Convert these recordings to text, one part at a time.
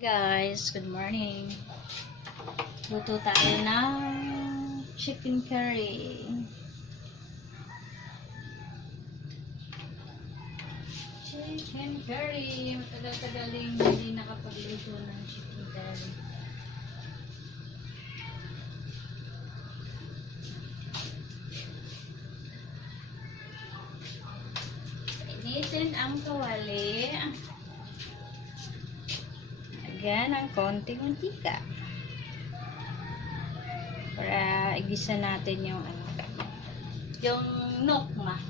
Guys, good morning. Luto tayo ng chicken curry. Chicken curry. Matagal-tagal din hindi nakapagluto ng chicken curry. Initin ang kawali. Lagyan ng konting mantika para igisa natin yung yung nokma.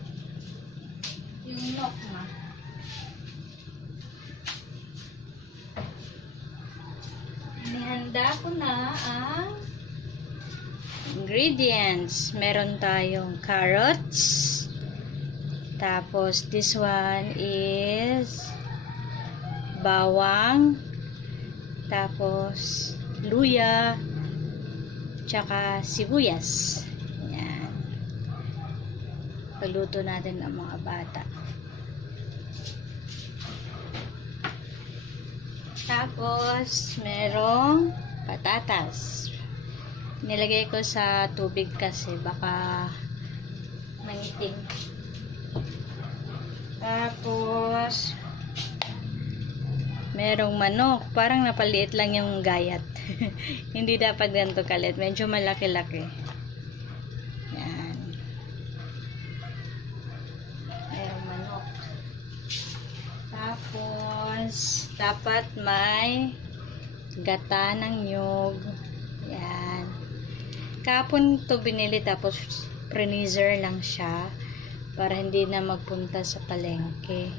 Inihanda ko na ang ingredients. Meron tayong carrots, tapos this one is bawang, tapos luya, tsaka sibuyas. Yan. Paluto natin ang mga bata. Tapos merong patatas. Nilagay ko sa tubig kasi baka mangitim. Tapos merong manok. Parang napaliit lang yung gayat. Hindi dapat ganito kalit. Medyo malaki-laki. Yan. Merong manok. Tapos, dapat may gata ng nyog. Yan. Kapon to binili tapos freezer lang siya para hindi na magpunta sa palengke.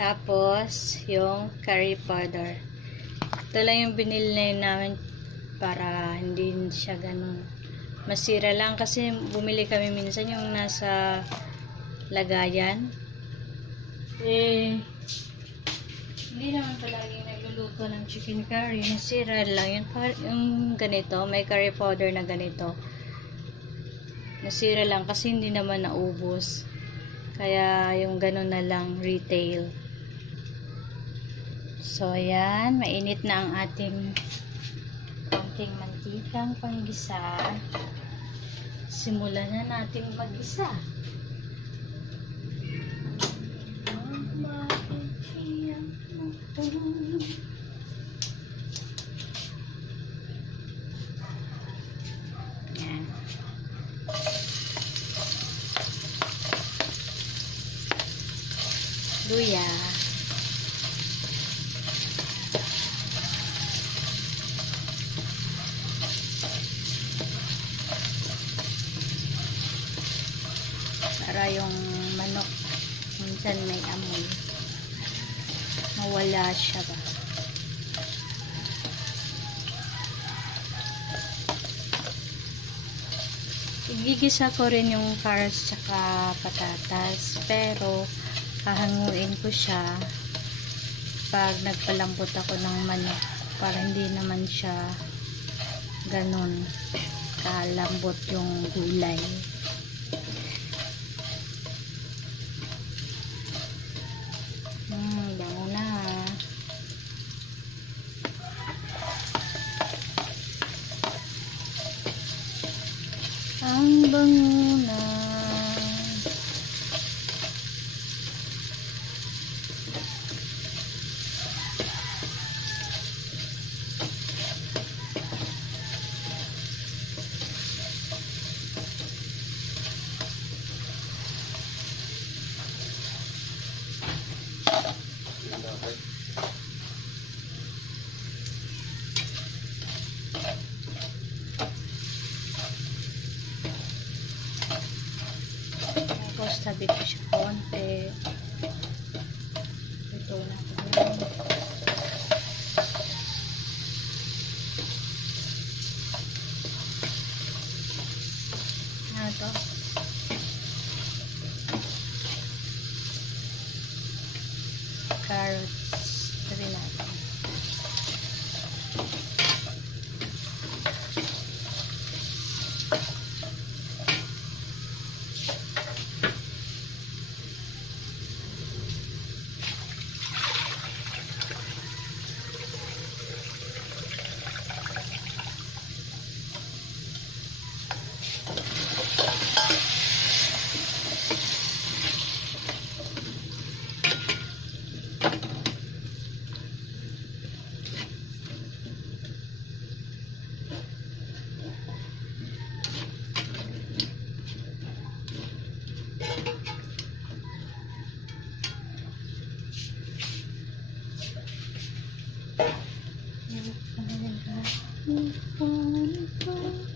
Tapos, yung curry powder. Ito lang yung binili namin para hindi siya ganun masira lang. Kasi bumili kami minsan yung nasa lagayan. Hindi naman palagi nagluluto ng chicken curry. Masira lang. Yung ganito, may curry powder na ganito. Nasira lang kasi hindi naman naubos. Kaya yung ganun na lang retail. So, ayan. Mainit na ang ating konting mantikang panggisa. Simulan na natin mag-isa. Ayan. Luya. Para yung manok minsan may amoy. Mawala siya ba? Igigisa ko rin yung carrots tsaka patatas. Pero hahanguin ko siya pag nagpalambot ako ng manok para hindi naman siya ganun kalambot yung gulay. Bango na. Ang bango na. Tapos tabi ko siya konti. Ito na ko yan. Ito. Carrots. Tabi natin.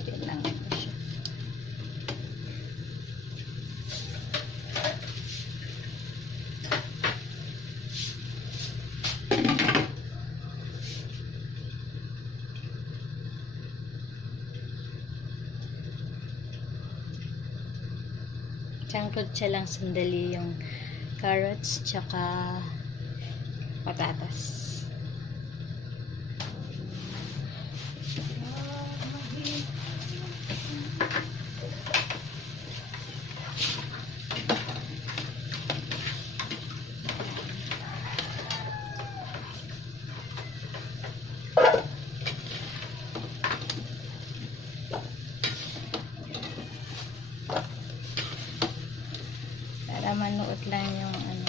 Kailangan ko siya. Sangkot siya lang sandali yung carrots tsaka patatas. Para manuot lang yung ano,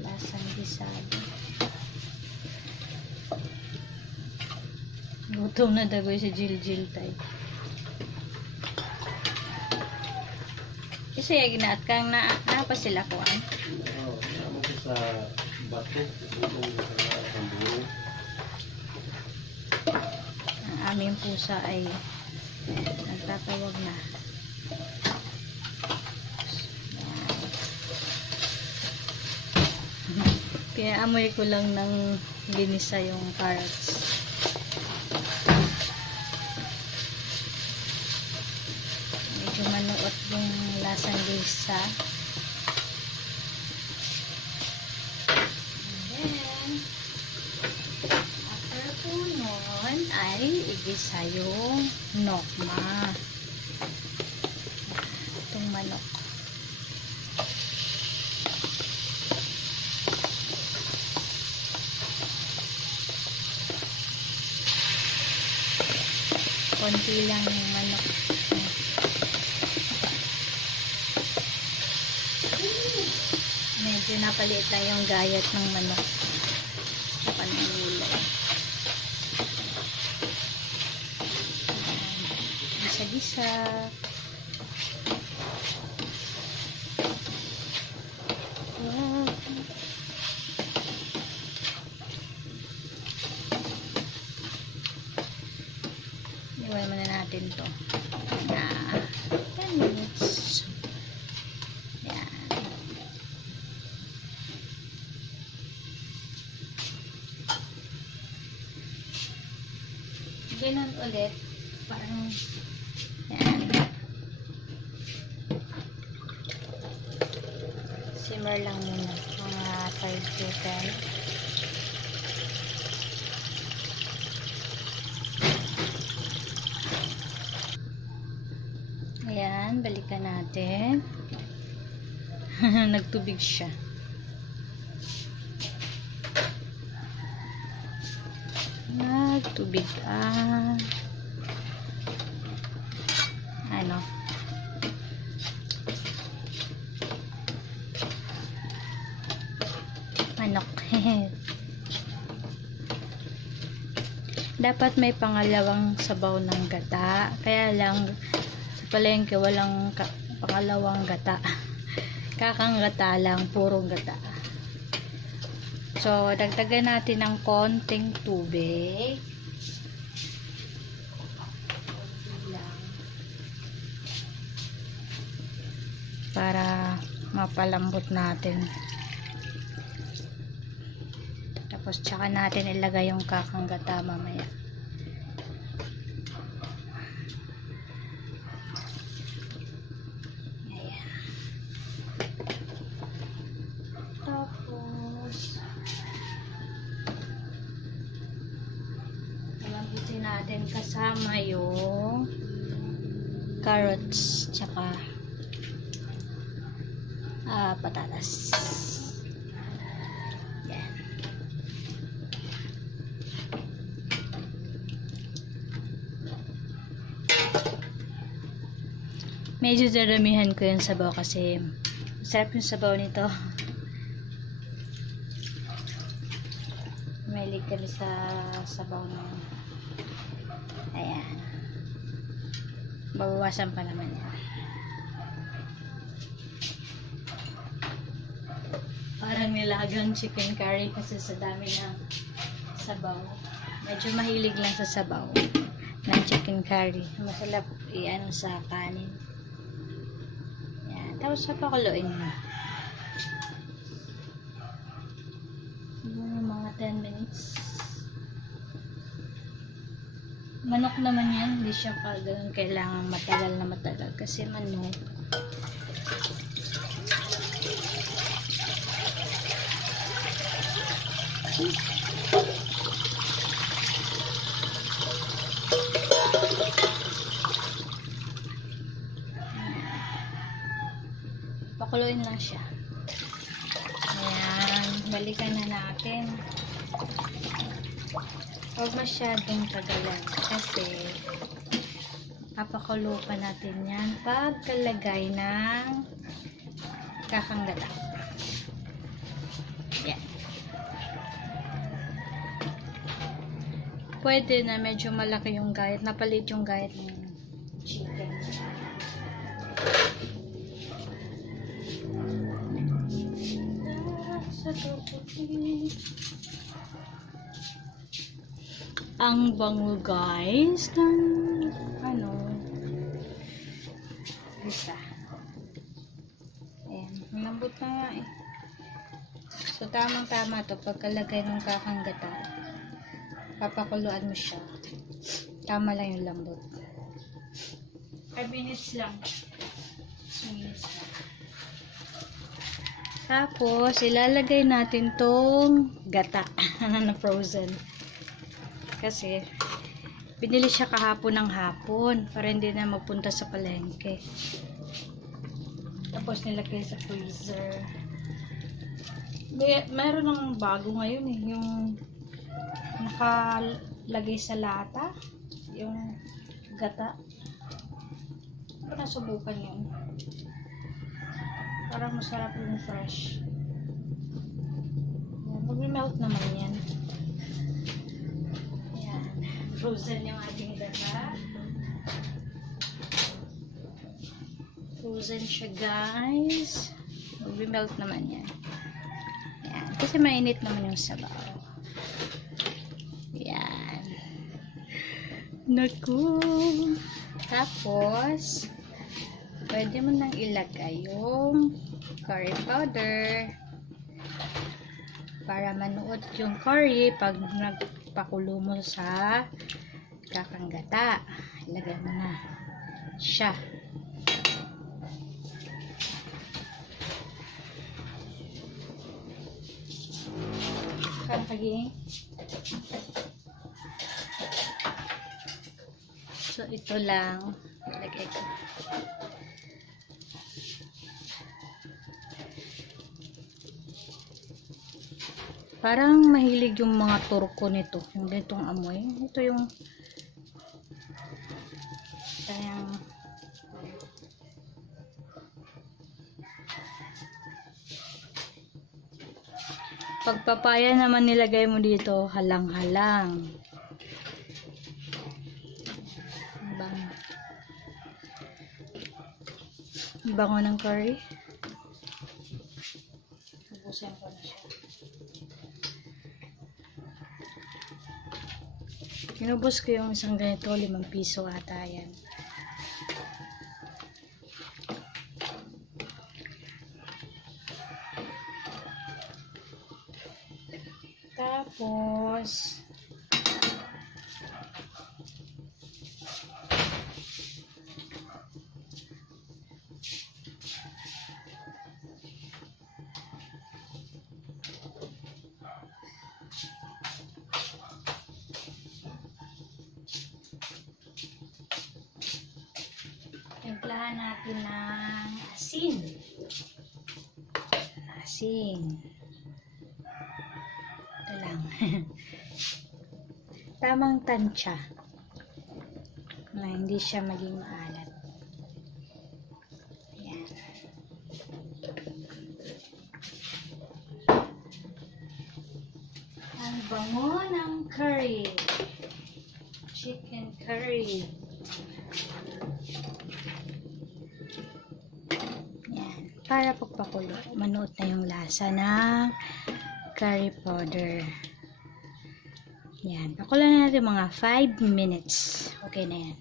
lasang gisado. Gutom na dagoy si Jill tay. Isa yung ginaat kang pa sila kuan. Oo, naamo ko sa bato, bulong sa pambulong. Ang aming pusa ay nagtatawag na. Kaya amoy ko lang ng ginisa yung carrots. Medyo manuot yung lasang gisa. And then, after po nun, ay igisa yung nokma. Itong manok. Konti lang yung manok. Medyo napaliit lang yung gayat ng manok. Saka ng gulay. Gisa-gisa. Wow. Iwan muna natin to na 10 minutes. Yan. Ganun ulit. Parang yan. Simmer lang muna. Mga 5 to 10. Ayan, balikan natin. Nagtubig siya. Nagtubig ano? Manok. Dapat may pangalawang sabaw ng gata. Kaya lang palengke walang pangalawang gata. Kakang gata lang, purong gata. So, dagdagan natin ng konting tubig. Para mapalambot natin. Tapos, tsaka natin ilagay yung kakang gata mamaya. Natin kasama yung carrots tsaka patatas. Yan. Medyo daramihan ko yung sabaw kasi sarap yung sabaw nito. May kami sa sabaw na ayan. Babawasan pa naman yan. Parang nilagang chicken curry kasi sa dami ng sabaw. Medyo mahilig lang sa sabaw ng chicken curry. Masarap i-ano sa kanin. Yan. Tapos papakuluin mo. Siguro mga 10 minutes. Manok naman yan. Hindi siya ganun kailangan matagal na matagal. Kasi manok. Pakuluin lang siya. Ayan. Balikan na natin. Huwag masyadong tagalan. Kasi papakulo pa natin yan pagkalagay ng kakanggata. Yan. Pwede na medyo malaki yung gayat. Napalit yung gayat ng chicken. Ang bango guys ng ano isa. Ayan, malambot na nga eh. So tamang tama to pagkalagay ng kakanggata. Papakuluan mo siya. Tama lang yung lambot. 5 minutes lang. 2 minutes lang. Tapos, ilalagay natin tong gata na frozen. Kasi, binili siya kahapon ng hapon para hindi na magpunta sa palengke. Tapos, nilagay sa freezer. Mayroon ng bago ngayon eh. Yung nakalagay sa lata. Yung gata. Hindi ko nasubukan yun. Parang masarap yung fresh. Mag-melt naman yan. Ayan. Frozen yung ating gata. Frozen siya guys. Mag-melt naman yan. Ayan. Kasi mainit naman yung sabaw. Ayan. Naku. Tapos, pwede mo nang ilagay yung curry powder para manuot yung curry pag nagpakulo mo sa kakanggata. Ilagay mo na siya. Kakaging. So, ito lang. Ilagay ko. Parang mahilig yung mga turko nito. Yung ganitong amoy. Ito yung kayang pagpapaya naman nilagay mo dito halang-halang. Bango ng curry. Ubusin ko na siya. Inubos ko yung isang ganito, 5 piso ata yan. Tapos, timplahan natin ng asin. Asin. Ito lang. Tamang tansya. Na hindi siya maging maalat. Ayan. Ang bango ng curry. Chicken curry. Yan. para pagpakulo. Manuot na yung lasa ng curry powder. Yan. Pakulo na natin mga 5 minutes. Okay na yan.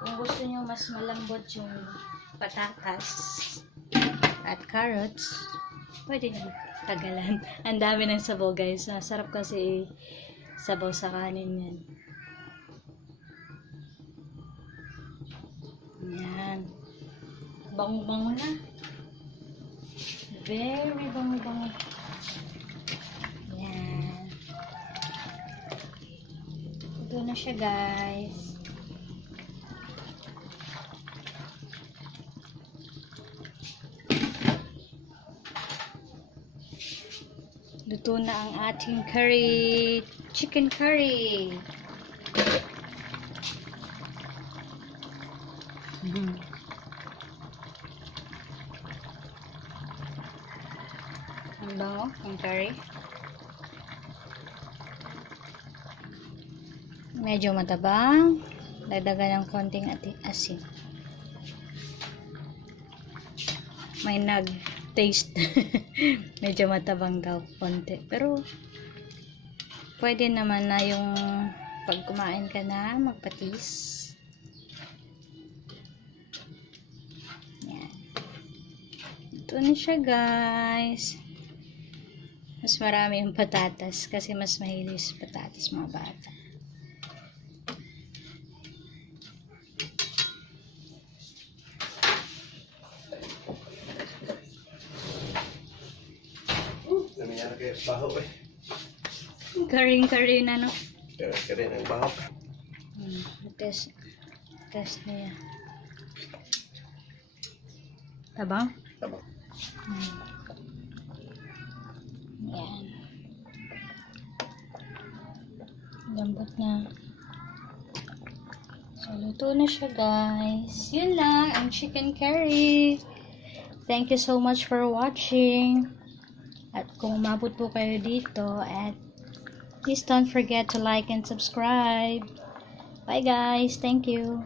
Kung gusto nyo mas malambot yung patatas at carrots, pwede nyo tagalan. Ang dami ng sabaw, guys. Sarap kasi sabaw sa kanin yan. Yan. Bango-bango na. Very bango-bango. Yan. Ito na siya, guys. Luto na ang ating curry, chicken curry. Ang bango, ang curry. Medyo matabang. Dagdagan ng konting asin. May nag-taste. Medyo matabang daw konti. Pero, pwede naman na yung pag kumain ka na, magpatis. Yan. Ito na siya, guys. Mas marami yung patatas kasi mas mahilig sa patatas mga bata. Nangyari kayo baho eh. Curry na, no? Kaya ang baho. Test niya. Tabang? Tabang. Yan. Lambot na. So, luto na siya, guys. Yun lang, ang chicken curry. Thank you so much for watching. At kung umabot po kayo dito, at please don't forget to like and subscribe. Bye, guys. Thank you.